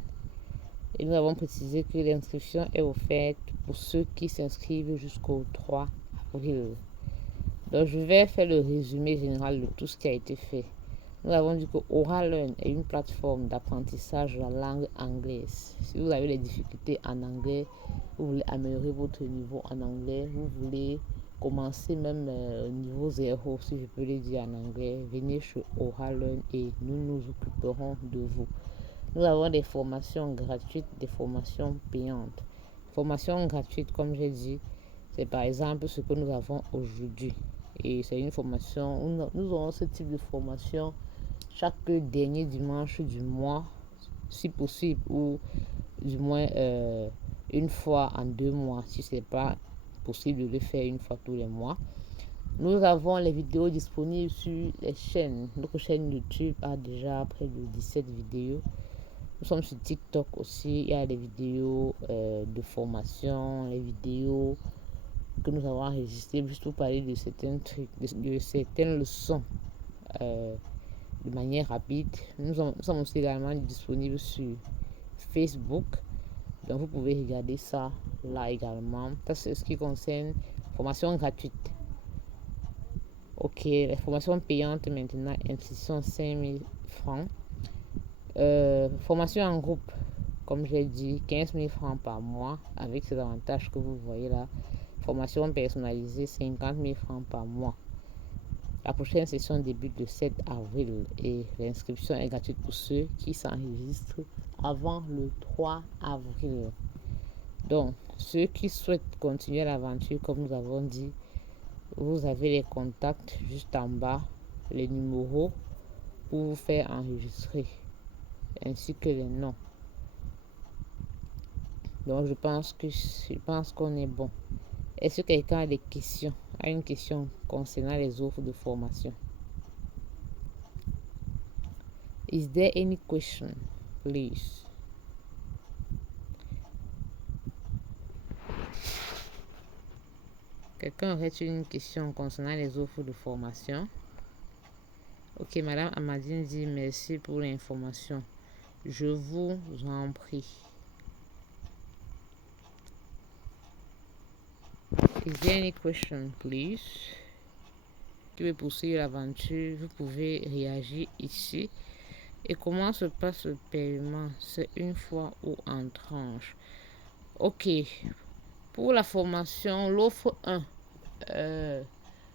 Et nous avons précisé que l'inscription est offerte pour ceux qui s'inscrivent jusqu'au 3 avril. Donc je vais faire le résumé général de tout ce qui a été fait. Nous avons dit que OralLearn est une plateforme d'apprentissage de la langue anglaise. Si vous avez des difficultés en anglais, vous voulez améliorer votre niveau en anglais, vous voulez commencer même au niveau 0, si je peux le dire en anglais, venez chez OralLearn et nous nous occuperons de vous. Nous avons des formations gratuites, des formations payantes. Formation gratuite, comme j'ai dit, c'est par exemple ce que nous avons aujourd'hui. Et c'est une formation, nous aurons ce type de formation chaque dernier dimanche du mois, si possible, ou du moins une fois en 2 mois, si ce n'est pas possible de le faire une fois tous les mois. Nous avons les vidéos disponibles sur les chaînes. Notre chaîne YouTube a déjà près de 17 vidéos. Nous sommes sur TikTok aussi. Il y a des vidéos de formation, les vidéos que nous avons enregistrées juste pour parler de certains trucs, de certaines leçons de manière rapide. Nous sommes aussi également disponibles sur Facebook. Donc vous pouvez regarder ça là également. Ça c'est ce qui concerne formation gratuite. Ok, les formations payantes maintenant, inscription 5000 francs. Formation en groupe, comme j'ai dit, 15 000 francs par mois avec ces avantages que vous voyez là. Formation personnalisée, 50 000 francs par mois. La prochaine session débute le 7 avril et l'inscription est gratuite pour ceux qui s'enregistrent avant le 3 avril. Donc, ceux qui souhaitent continuer l'aventure, comme nous avons dit, vous avez les contacts juste en bas, les numéros pour vous faire enregistrer, ainsi que les noms. Donc, je pense qu'on est bon. Est-ce que quelqu'un a des questions, a une question concernant les offres de formation? Is there any question, please? Quelqu'un aurait une question concernant les offres de formation? Ok, Madame Amadine dit merci pour l'information. Je vous en prie. Is there any question, please? Qui veut poursuivre l'aventure? Vous pouvez réagir ici. Et comment se passe le paiement? C'est une fois ou en tranche? Ok. Pour la formation, l'offre 1.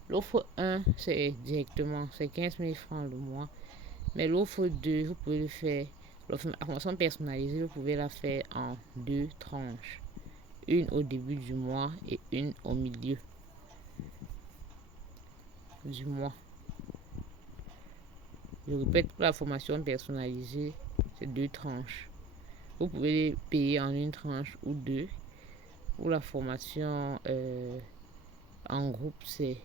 L'offre 1, c'est directement, c'est 15 000 francs le mois. Mais l'offre 2, vous pouvez le faire, la formation personnalisée, vous pouvez la faire en 2 tranches. Une au début du mois et une au milieu du mois. Je répète, pour la formation personnalisée, c'est 2 tranches. Vous pouvez payer en une tranche ou 2. Pour la formation en groupe, c'est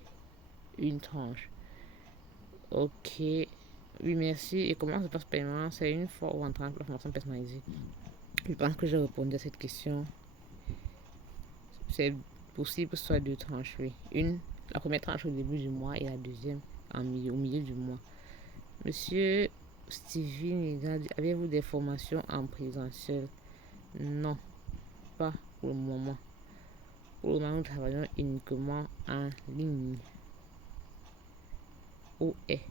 une tranche. Ok. Oui, merci. Et comment se passe le paiement? C'est une fois ou en tranche pour la formation personnalisée? Je pense que j'ai répondu à cette question. C'est possible que ce soit 2 tranches, oui. La première tranche au début du mois et la deuxième au milieu du mois. Monsieur Stevie, avez-vous des formations en présentiel? Non, pas pour le moment. Pour le moment, nous travaillons uniquement en ligne. Où est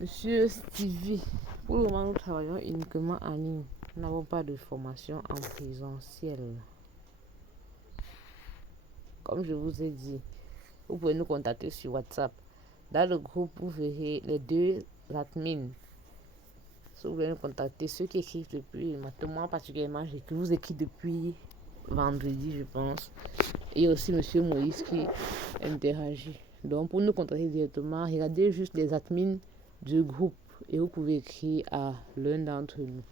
Monsieur Stevie? Pour le moment, nous travaillons uniquement en ligne. Nous n'avons pas de formation en présentiel. Comme je vous ai dit, vous pouvez nous contacter sur WhatsApp. Dans le groupe, vous verrez les 2 admins. Si vous voulez nous contacter, ceux qui écrivent depuis, moi particulièrement, je vous écris depuis vendredi, je pense. Et aussi Monsieur Moïse qui interagit. Donc, pour nous contacter directement, regardez juste les admins du groupe et vous pouvez écrire à l'un d'entre nous.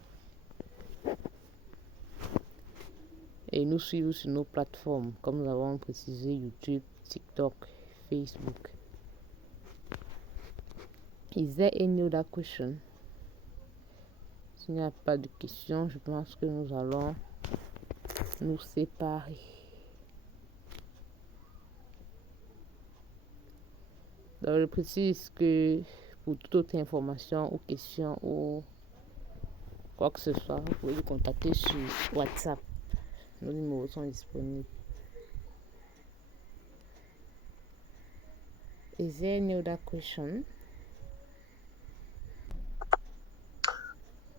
Et nous suivre sur nos plateformes, comme nous avons précisé, YouTube, TikTok, Facebook. Is there any other question? S'il n'y a pas de questions, je pense que nous allons nous séparer. Donc, je précise que pour toute autre information ou question ou quoi que ce soit, vous pouvez nous contacter sur WhatsApp. Nos numéros sont disponibles. Is there any other question?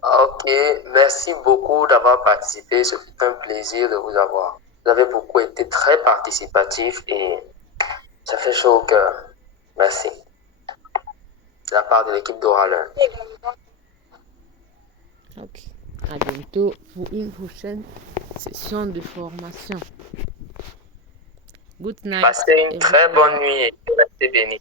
Ok, merci beaucoup d'avoir participé. Ce fut un plaisir de vous avoir. Vous avez beaucoup été très participatif et ça fait chaud au cœur. Merci. De la part de l'équipe d'Oraleur. Ok. À bientôt pour une prochaine session de formation. Good night. Passez une très bonne nuit et restez été béni.